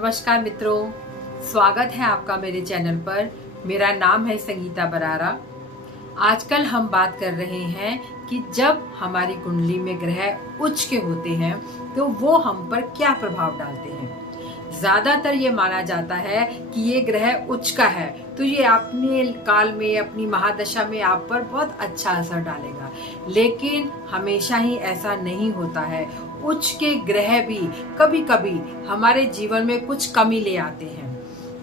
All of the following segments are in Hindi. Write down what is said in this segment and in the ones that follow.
नमस्कार मित्रों, स्वागत है आपका मेरे चैनल पर। मेरा नाम है संगीता बरारा। आजकल हम बात कर रहे हैं कि जब हमारी कुंडली में ग्रह उच्च के होते हैं तो वो हम पर क्या प्रभाव डालते हैं। ज्यादातर ये माना जाता है कि ये ग्रह उच्च का है तो ये अपने काल में, अपनी महादशा में आप पर बहुत अच्छा असर डालेगा, लेकिन हमेशा ही ऐसा नहीं होता है। उच्च के ग्रह भी कभी कभी हमारे जीवन में कुछ कमी ले आते हैं।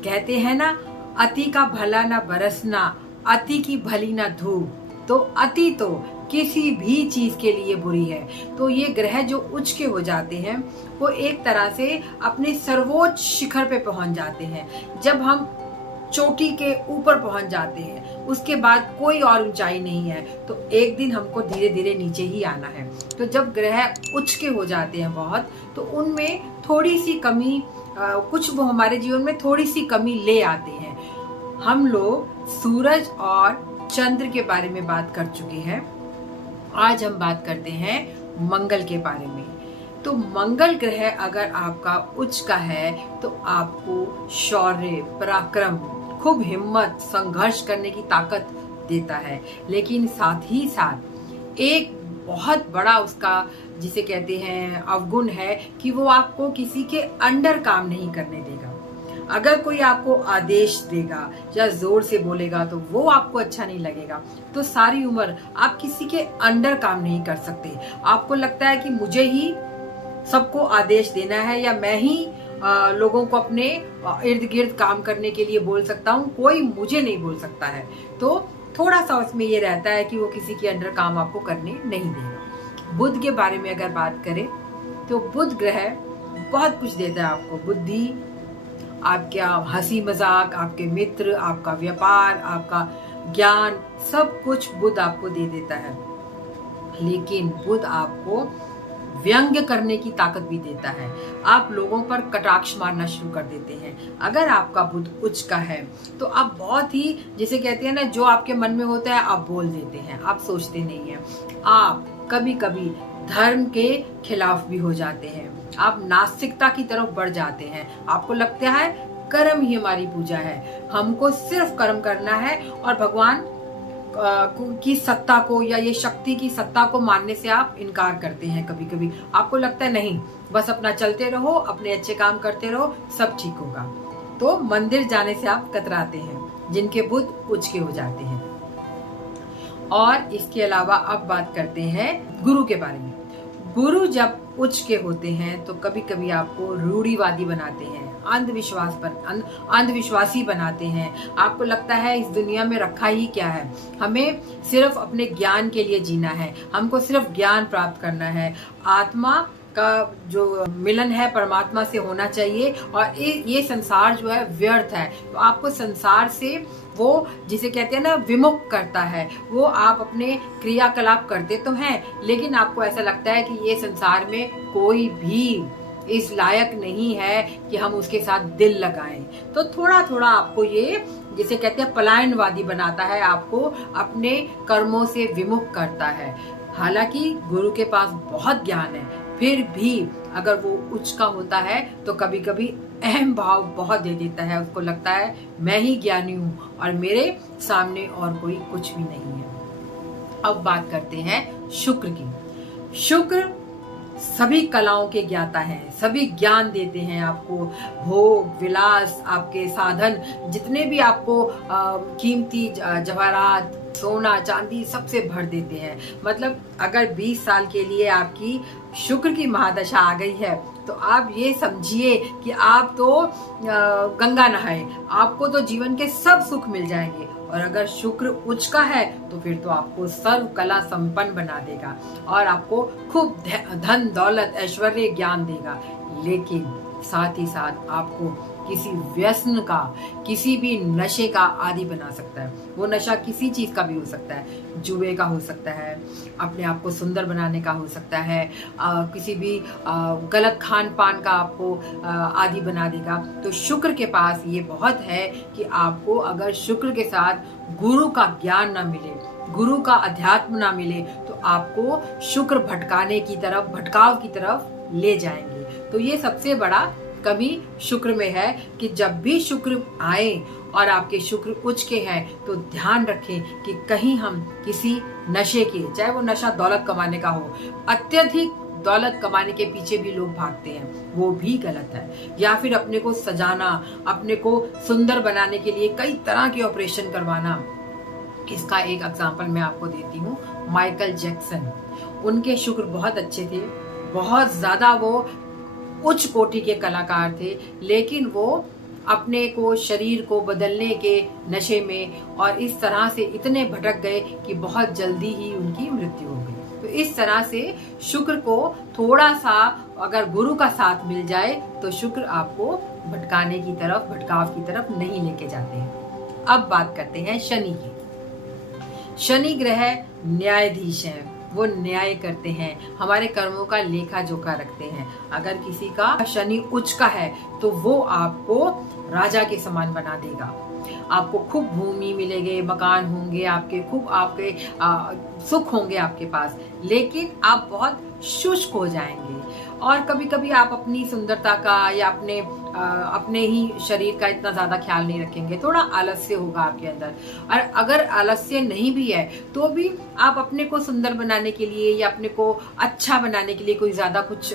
कहते हैं ना, अति का भला ना बरसना, अति की भली ना धूप। तो अति तो किसी भी चीज के लिए बुरी है। तो ये ग्रह जो उच्च के हो जाते हैं वो एक तरह से अपने सर्वोच्च शिखर पे पहुंच जाते हैं। जब हम चोटी के ऊपर पहुंच जाते हैं उसके बाद कोई और ऊंचाई नहीं है, तो एक दिन हमको धीरे धीरे नीचे ही आना है। तो जब ग्रह उच्च के हो जाते हैं बहुत, तो उनमें थोड़ी सी कमी, कुछ वो हमारे जीवन में थोड़ी सी कमी ले आते हैं। हम लोग सूरज और चंद्र के बारे में बात कर चुके हैं। आज हम बात करते हैं मंगल के बारे में। तो मंगल ग्रह अगर आपका उच्च का है तो आपको शौर्य, पराक्रम, खूब हिम्मत, संघर्ष करने की ताकत देता है। लेकिन साथ ही साथ एक बहुत बड़ा उसका, जिसे कहते हैं, अवगुण है कि वो आपको किसी के अंडर काम नहीं करने देगा। अगर कोई आपको आदेश देगा या जोर से बोलेगा तो वो आपको अच्छा नहीं लगेगा। तो सारी उम्र आप किसी के अंडर काम नहीं कर सकते। आपको लगता है कि मुझे ही सबको आदेश देना है या मैं ही लोगों को अपने इर्द गिर्द काम करने के लिए बोल सकता हूँ, कोई मुझे नहीं बोल सकता है। तो थोड़ा सा उसमें ये रहता है कि वो किसी के अंडर काम आपको करने नहीं देगा। बुध के बारे में अगर बात करें तो बुध ग्रह बहुत कुछ देता है आपको। बुद्धि, आपका हंसी मजाक, आपके मित्र, आपका व्यापार, आपका ज्ञान, सब कुछ बुध आपको दे देता है। लेकिन बुध आपको व्यंग्य करने की ताकत भी देता है। आप लोगों पर कटाक्ष मारना शुरू कर देते हैं। अगर आपका बुध उच्च का है तो आप बहुत ही, जिसे कहते हैं ना, जो आपके मन में होता है आप बोल देते हैं, आप सोचते नहीं हैं। आप कभी कभी धर्म के खिलाफ भी हो जाते हैं। आप नास्तिकता की तरफ बढ़ जाते हैं। आपको लगता है कर्म ही हमारी पूजा है, हमको सिर्फ कर्म करना है और भगवान की सत्ता को या ये शक्ति की सत्ता को मानने से आप इनकार करते हैं। कभी कभी आपको लगता है नहीं, बस अपना चलते रहो, अपने अच्छे काम करते रहो, सब ठीक होगा। तो मंदिर जाने से आप कतराते हैं, जिनके बुध उच्च के हो जाते हैं। और इसके अलावा अब बात करते हैं गुरु के बारे में। गुरु जब उच्च के होते हैं तो कभी कभी आपको रूढ़िवादी बनाते हैं, अंधविश्वासी बनाते हैं। आपको लगता है इस दुनिया में रखा ही क्या है, हमें सिर्फ अपने ज्ञान के लिए जीना है, हमको सिर्फ ज्ञान प्राप्त करना है, आत्मा का जो मिलन है परमात्मा से होना चाहिए, और ये संसार जो है व्यर्थ है। तो आपको संसार से वो, जिसे कहते हैं ना, विमुख करता है। वो आप अपने क्रियाकलाप करते तो हैं, लेकिन आपको ऐसा लगता है कि ये संसार में कोई भी इस लायक नहीं है कि हम उसके साथ दिल लगाएं। तो थोड़ा थोड़ा आपको ये, जिसे कहते हैं, पलायनवादी बनाता है, आपको अपने कर्मों से विमुख करता है। हालांकि गुरु के पास बहुत ज्ञान है, फिर भी अगर वो उच्च का होता है तो कभी कभी अहम भाव बहुत दे देता है। उसको लगता है मैं ही ज्ञानी हूँ और मेरे सामने और कोई कुछ भी नहीं है। अब बात करते हैं शुक्र की। शुक्र सभी कलाओं के ज्ञाता हैं, सभी ज्ञान देते हैं आपको। भोग विलास, आपके साधन, जितने भी आपको कीमती जवाहरात, सोना चांदी, सबसे भर देते हैं। मतलब अगर 20 साल के लिए आपकी शुक्र की महादशा आ गई है तो आप ये समझिए कि आप तो गंगा नहाए, आपको तो जीवन के सब सुख मिल जाएंगे। और अगर शुक्र उच्च का है तो फिर तो आपको सर्व कला संपन्न बना देगा और आपको खूब धन दौलत ऐश्वर्य ज्ञान देगा। लेकिन साथ ही साथ आपको किसी व्यसन का, किसी भी नशे का आदी बना सकता है। वो नशा किसी चीज का भी हो सकता है, जुए का हो सकता है, अपने आप को सुंदर बनाने का हो सकता है, किसी भी गलत खान पान का आपको आदी बना देगा। तो शुक्र के पास ये बहुत है कि आपको अगर शुक्र के साथ गुरु का ज्ञान ना मिले, गुरु का अध्यात्म ना मिले, तो आपको शुक्र भटकाने की तरफ, भटकाव की तरफ ले जाएंगे। तो ये सबसे बड़ा कमी शुक्र में है कि जब भी शुक्र आए और आपके शुक्र उच्च के हैं तो ध्यान रखें कि कहीं हम किसी नशे के, चाहे वो नशा दौलत कमाने का हो, अत्यधिक दौलत कमाने के पीछे भी लोग भागते हैं, वो भी गलत है। या फिर अपने को सजाना, अपने को सुंदर बनाने के लिए कई तरह के ऑपरेशन करवाना। इसका एक एग्जांपल मैं आपको देती हूँ, माइकल जैक्सन। उनके शुक्र बहुत अच्छे थे, बहुत ज्यादा वो उच्च कोटि के कलाकार थे, लेकिन वो अपने को, शरीर को बदलने के नशे में और इस तरह से इतने भटक गए कि बहुत जल्दी ही उनकी मृत्यु हो गई। तो इस तरह से शुक्र को थोड़ा सा अगर गुरु का साथ मिल जाए तो शुक्र आपको भटकाने की तरफ, भटकाव की तरफ नहीं लेके जाते हैं। अब बात करते हैं शनि की। शनि ग्रह न्यायाधीश है, वो न्याय करते हैं, हमारे कर्मों का लेखा जोखा रखते हैं। अगर किसी का शनि उच्च का है तो वो आपको राजा के समान बना देगा। आपको खूब भूमि मिलेगी, मकान होंगे आपके, खूब आपके सुख होंगे आपके पास, लेकिन आप बहुत शुष्क हो जाएंगे। और कभी कभी आप अपनी सुंदरता का या अपने ही शरीर का इतना ज्यादा ख्याल नहीं रखेंगे, थोड़ा आलस्य होगा आपके अंदर। और अगर आलस्य नहीं भी है तो भी आप अपने को सुंदर बनाने के लिए या अपने को अच्छा बनाने के लिए कोई ज्यादा कुछ,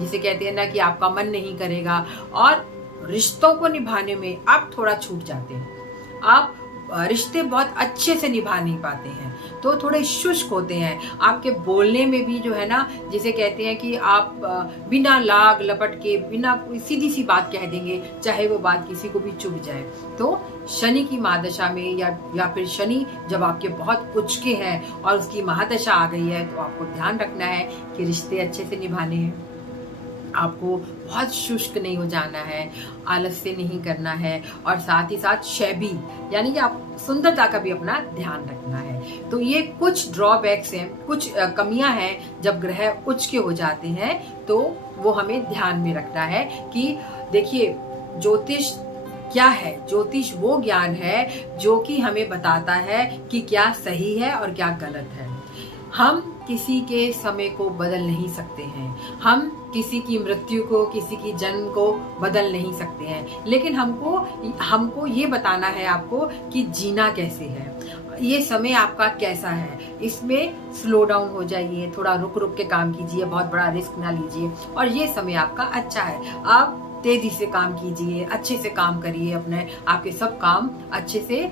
जिसे कहते हैं ना कि आपका मन नहीं करेगा, और रिश्तों को निभाने में आप थोड़ा छूट जाते हैं। आप रिश्ते बहुत अच्छे से निभा नहीं पाते हैं, तो थोड़े शुष्क होते हैं। आपके बोलने में भी जो है ना, जिसे कहते हैं कि आप बिना लाग लपट के, बिना कोई सीधी सी बात कह देंगे, चाहे वो बात किसी को भी चुभ जाए। तो शनि की महादशा में या फिर शनि जब आपके बहुत उच्च के हैं और उसकी महादशा आ गई है, तो आपको ध्यान रखना है कि रिश्ते अच्छे से निभाने हैं, आपको बहुत शुष्क नहीं हो जाना है, आलस्य नहीं करना है, और साथ ही साथ शैबी यानी कि आप सुंदरता का भी अपना ध्यान रखना है। तो ये कुछ ड्रॉबैक्स हैं, कुछ कमियां हैं जब ग्रह उच्च के हो जाते हैं, तो वो हमें ध्यान में रखना है कि देखिए, ज्योतिष क्या है? ज्योतिष वो ज्ञान है जो कि हमें बताता है कि क्या सही है और क्या गलत है। हम किसी के समय को बदल नहीं सकते हैं, हम किसी की मृत्यु को, किसी की जन्म को बदल नहीं सकते हैं, लेकिन हमको ये बताना है आपको कि जीना कैसे है, ये समय आपका कैसा है, इसमें स्लो डाउन हो जाइए, थोड़ा रुक रुक के काम कीजिए, बहुत बड़ा रिस्क ना लीजिए, और ये समय आपका अच्छा है, आप तेजी से काम कीजिए, अच्छे से काम करिए, अपने आपके सब काम अच्छे से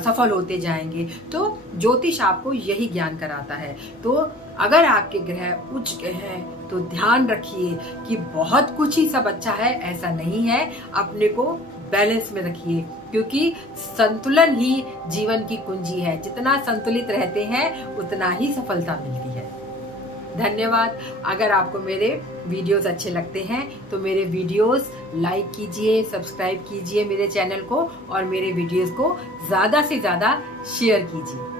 सफल होते जाएंगे। तो ज्योतिष आपको यही ज्ञान कराता है। तो अगर आपके ग्रह उच्च के हैं तो ध्यान रखिए कि बहुत कुछ ही सब अच्छा है, ऐसा नहीं है। अपने को बैलेंस में रखिए, क्योंकि संतुलन ही जीवन की कुंजी है। जितना संतुलित रहते हैं उतना ही सफलता मिलती है। धन्यवाद। अगर आपको मेरे वीडियोस अच्छे लगते हैं तो मेरे वीडियोस लाइक कीजिए, सब्सक्राइब कीजिए मेरे चैनल को, और मेरे वीडियोस को ज्यादा से ज्यादा शेयर कीजिए।